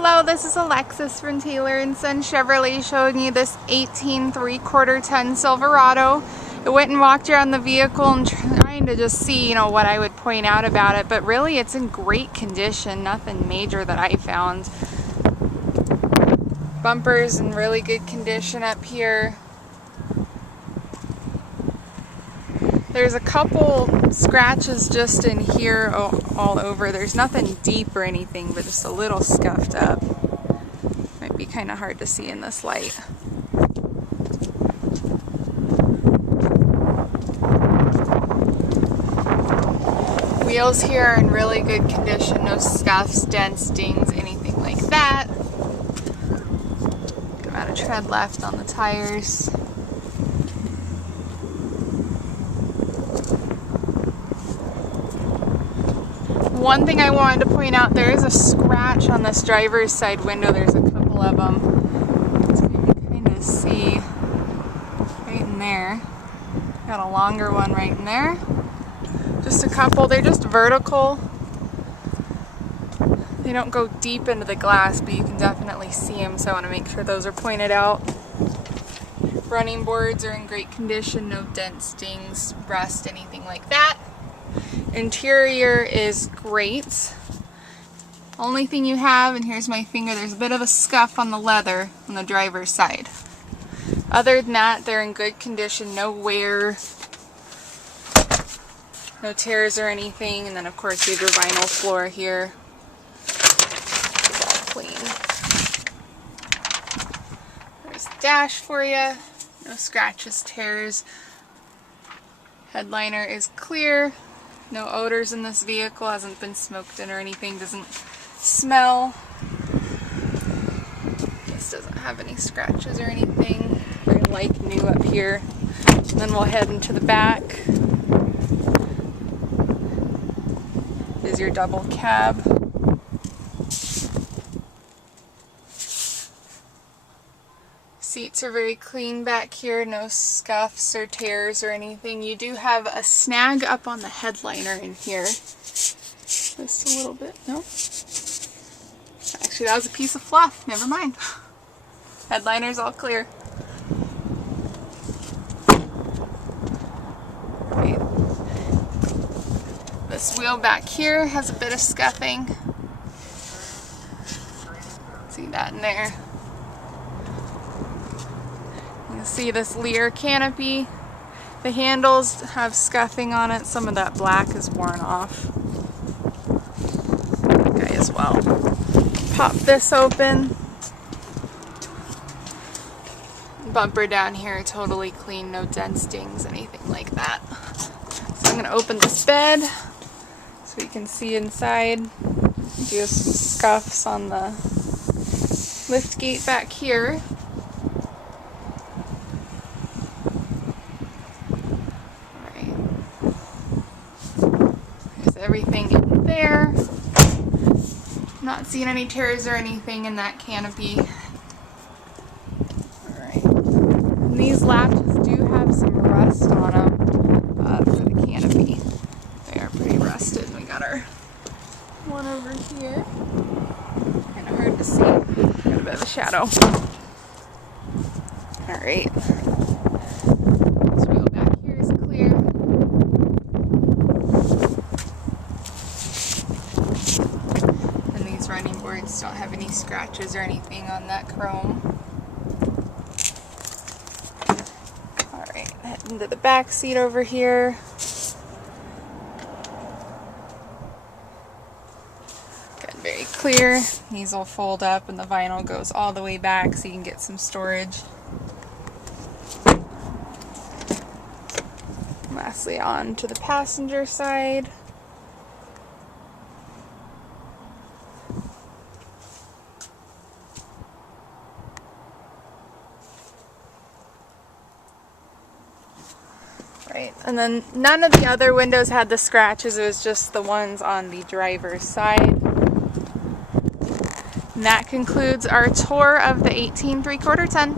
Hello, this is Alexis from Taylor & Son Chevrolet showing you this 18 3/4 ton Silverado. I went and walked around the vehicle and trying to just see, what I would point out about it, but really it's in great condition, nothing major that I found. Bumper's in really good condition up here. There's a couple scratches just in here all over. There's nothing deep or anything, but just a little scuffed up. Might be kind of hard to see in this light. Wheels here are in really good condition. No scuffs, dents, dings, anything like that. Good amount of tread left on the tires. One thing I wanted to point out, there is a scratch on this driver's side window. There's a couple of them. So you can kind of see right in there. Got a longer one right in there. Just a couple. They're just vertical. They don't go deep into the glass, but you can definitely see them, so I want to make sure those are pointed out. Running boards are in great condition. No dents, dings, rust, anything like that. Interior is great. Only thing you have, and here's my finger, there's a bit of a scuff on the leather on the driver's side. Other than that, they're in good condition, no wear, no tears or anything. And then of course you have your vinyl floor here. It's all clean. There's the dash for you. No scratches, tears. Headliner is clear. No odors in this vehicle, hasn't been smoked in or anything, doesn't smell. This doesn't have any scratches or anything. Very like new up here. And then we'll head into the back. Is your double cab. Seats are very clean back here, no scuffs or tears or anything. You do have a snag up on the headliner in here. Just a little bit, no? Actually, that was a piece of fluff, never mind. Headliner's all clear. Right. This wheel back here has a bit of scuffing. See that in there. You can see this Lear canopy. The handles have scuffing on it. Some of that black is worn off. Okay, as well. Pop this open. Bumper down here, totally clean, no dents, dings, anything like that. So I'm going to open this bed so you can see inside. Do some scuffs on the lift gate back here. Everything in there. I'm not seeing any tears or anything in that canopy. Alright. And these latches do have some rust on them for the canopy. They are pretty rusted. We got our one over here. Kind of hard to see. Got a bit of a shadow. Alright. This wheel back here is clear. Running boards don't have any scratches or anything on that chrome. Alright, head into the back seat over here. Good, very clear. These will fold up and the vinyl goes all the way back so you can get some storage. Lastly, on to the passenger side. Right, and then none of the other windows had the scratches, it was just the ones on the driver's side. And that concludes our tour of the 18 3/4 ton.